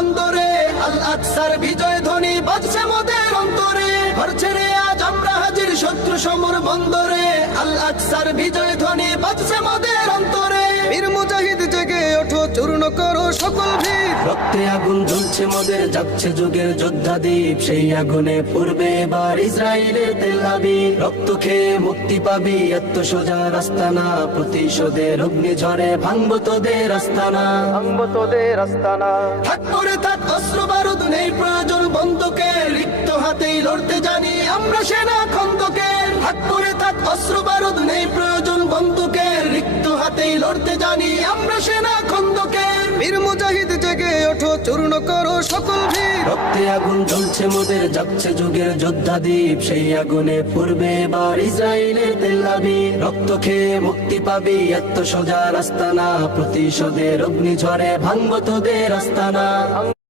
অন্তরে আল আকসার বিজয় ধ্বনি বাজছে মোদের অন্তরে ঘর ছেড়ে আজ আমরা হাজির শত্রু সমর বন্দরে আল আকসার বিজয় ধ্বনি বাজছে মোদের অন্তরে বীর মুজাহিদ জেগে ওঠো চূর্ণ করো সকল ভিড় রক্তে আগুন জ্বলছে মোদের যাচ্ছে যুগের যোদ্ধা দ্বীপ সেই আগুনে পড়বে এবার ইসরায়েলের তেল আবিব রক্ত খেয়ে মুক্তি পাবি এত সোজা রাস্তা না প্রতিশোধের অগ্নি ঝরে ভাঙবো তোদের আস্তানা থাক পরে থাক অস্ত্র বারুদ নেই প্রয়োজন বন্দুকের রিক্ত হাতেই লড়তে জানি আমরা সেনা খন্দকের থাক পরে থাক অস্ত্র বারুদ নেই প্রয়োজন বন্দুকের রিক্ত হাতেই লড়তে জানি আমরা সেনা খন্দকের বীর মুজাহিদ জেগে ওঠো চূর্ণ করো সকল ভিড় রক্তে আগুন জ্বলছে মোদের যাচ্ছে যুগের যোদ্ধা দ্বীপ সেই আগুনে পড়বে এবার ইসরায়েলের তেল আবিব রক্ত খেয়ে মুক্তি পাবি এত সোজা রাস্তা না প্রতিশোধের অগ্নি ঝরে ভাঙবো তোদের আস্তানা